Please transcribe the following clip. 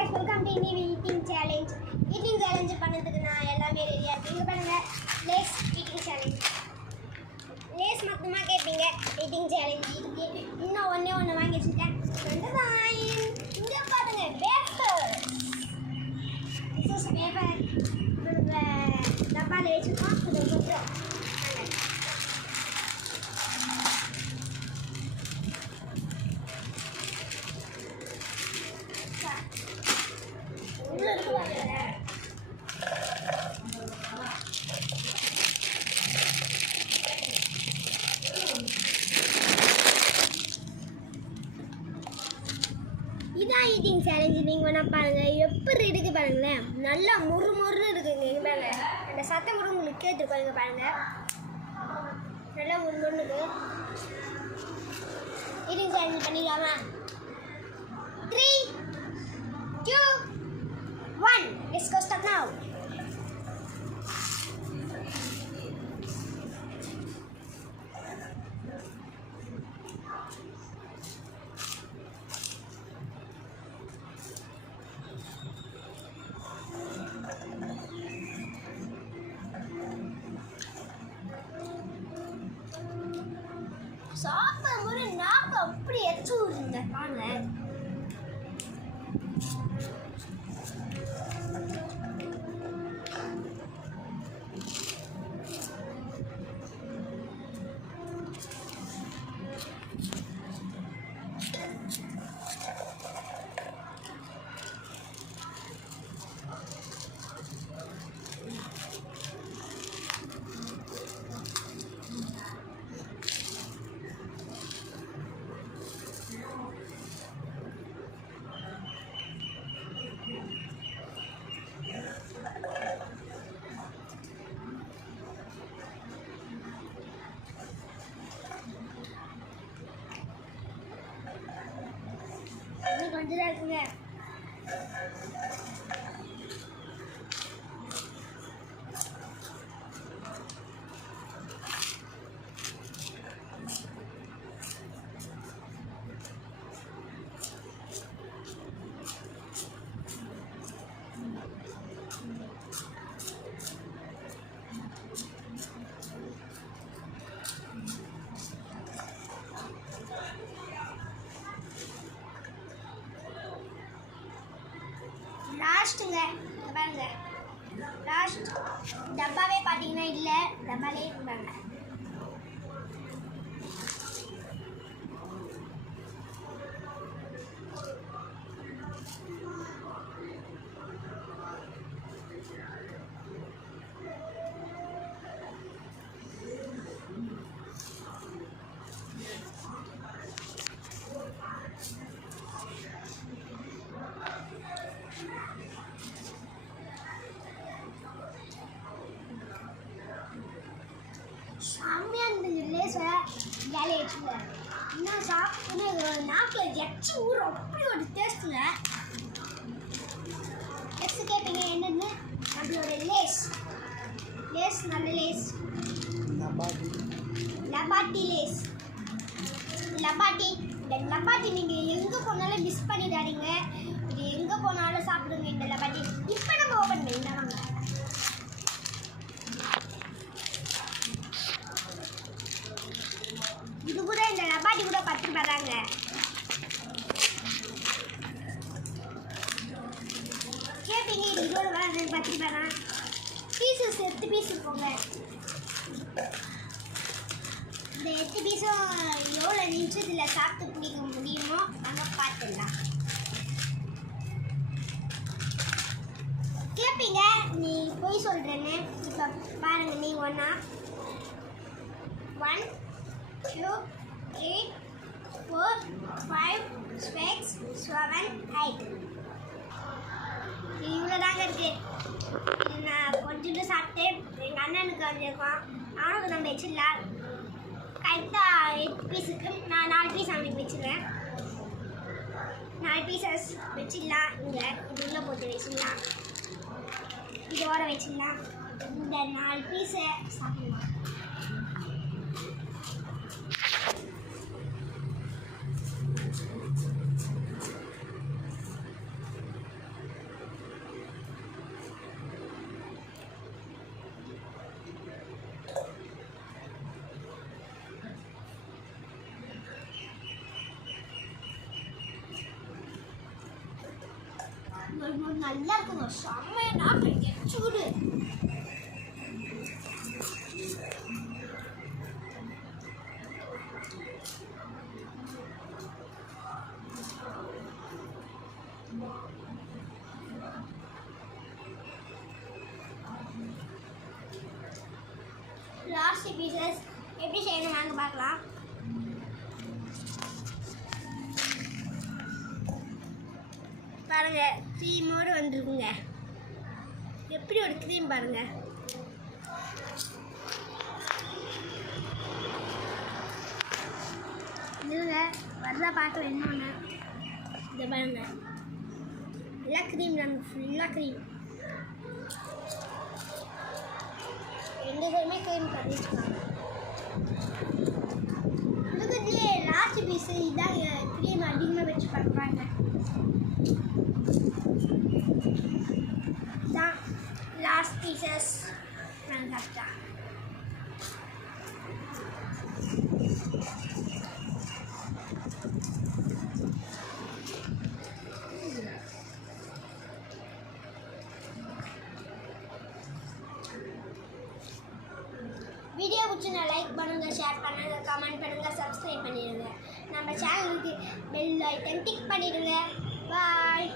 guys, welcome to Indian eating challenge. Eating challenge பண்ணதுக்கு நான் எல்லாமே ரெடியா இருக்கேன். இங்க பாருங்க, லேஸ் eating challenge. லேஸ் மட்டுமா கேப்பீங்க. eating challenge இருக்கு. இன்னும் ஒண்ணே வாங்கி வச்சிருக்கேன். ரெண்டு வாயின். இங்க பாருங்க, வேஃபர். This is wafer. டப்பால வச்சிருக்கோம். இது கொஞ்சம் இதான் ஈட்டிங் சேலஞ்சு. நீங்கள் வேணா பாருங்கள் எப்படி இருக்குது பாருங்களேன். நல்லா முறுமுறு இருக்குங்க. இங்கே பாருங்க, அந்த சத்தம் கூட உங்களுக்கு கேட்டுருக்கோம். இங்கே பாருங்கள், நல்லா முறுமுறுன்னு இருக்குது. ஈட்டிங் சேலஞ்சு பண்ணிக்கலாமா? 3, 2, 1, let's go start now. சாப்பிடும்போது நாக்கு அப்படி எச்சு விடுங்க பாருங்க. கொஞ்சம் தான் இருக்குங்க. லாஸ்ட்டுங்க பாருங்க, லாஸ்ட் டப்பாவே பார்த்தீங்கன்னா இல்லை, டப்பாலே பாருங்க. செம்மையாக இருந்தது லேஸை ஜாலியாக வச்சுங்க. இன்னும் சாப்பிட்டு நாக்கில் எச்சு ஊர் அப்படி ஒரு டேஸ்ட்டுங்க. நெக்ஸ்ட் கேட்பீங்க என்னென்னு, நம்மளோட லேஸ் நல்ல லேஸ் லபாட்டி லேஸ். லபாட்டி, இந்த லபாட்டி நீங்கள் எங்கே போனாலும் மிஸ் பண்ணிடாதீங்க. இது எங்கே போனாலும் சாப்பிடுங்க இந்த லபாட்டி. இப்போ நம்ம ஓப்பன் பண்ணிட்டாங்க. இது கூட இந்த லபாட்டி கூட 10 ரூபாய் தாங்க. கேட்பீங்க இது 20 ரூபாய், 10 ரூபாய் தான். பீஸஸ் 8 பீஸ் இருக்குங்க. இந்த 8 பீஸும் எவ்வளோ நிமிஷத்தில் சாப்பிட்டு பிடிக்க முடியுமோ நம்ம பார்த்துடலாம். கேட்பீங்க நீ போய் சொல்கிறேன்னு. இப்போ பாருங்கள், நீ 1, 2, 3, 4, 5, 6, 7, 8. இவ்வளோ தாங்க இருக்குது. நான் கொஞ்சோண்டு சாப்பிட்டு எங்கள் அண்ணனுக்கு வந்துருக்கோம். அவனுக்கு நம்ம வச்சிடலாம். கரெக்டாக 8 பீஸுக்கு நான் 4 பீஸ் அவனுக்கு வச்சுருவேன். 4 பீசஸ் வச்சிடலாம். இங்கே இது உள்ளே போட்டு வச்சிடலாம். இதோட வச்சிடலாம். இந்த 4 பீஸை சாப்பிடலாம். நல்லா இருக்குங்க, செம்மையா சூடு. லாஸ்ட் பீசஸ் எப்படி செய்யணும் வாங்க பார்க்கலாம். பாருங்க, க்ரீமோடு வந்துருக்குங்க. எப்படி ஒரு க்ரீம் பாருங்க. இதுங்க வர்றா பார்த்து என்னொன்று இதை பாருங்க, எல்லாம் க்ரீம் நாங்கள் ஃபுல்லாக க்ரீம், ரெண்டு பேருமே க்ரீம் பண்ணிட்டுருக்காங்க. இதுலேயே லாஸ்ட் பீஸு இதான் க்ரீம் அதிகமாக வச்சு பண்ணுறாங்க. தான் லாஸ்ட் பீசஸ் நான் சாப்பிட்டேன். வீடியோ பிடிச்சிருந்தா லைக் பண்ணுங்கள், ஷேர் பண்ணுங்கள், கமெண்ட் பண்ணுங்கள், சப்ஸ்கிரைப் பண்ணிடுங்க. நம்ம சேனலுக்கு பெல் ஐட்டன் டிக் பண்ணிடுங்க. பாய்.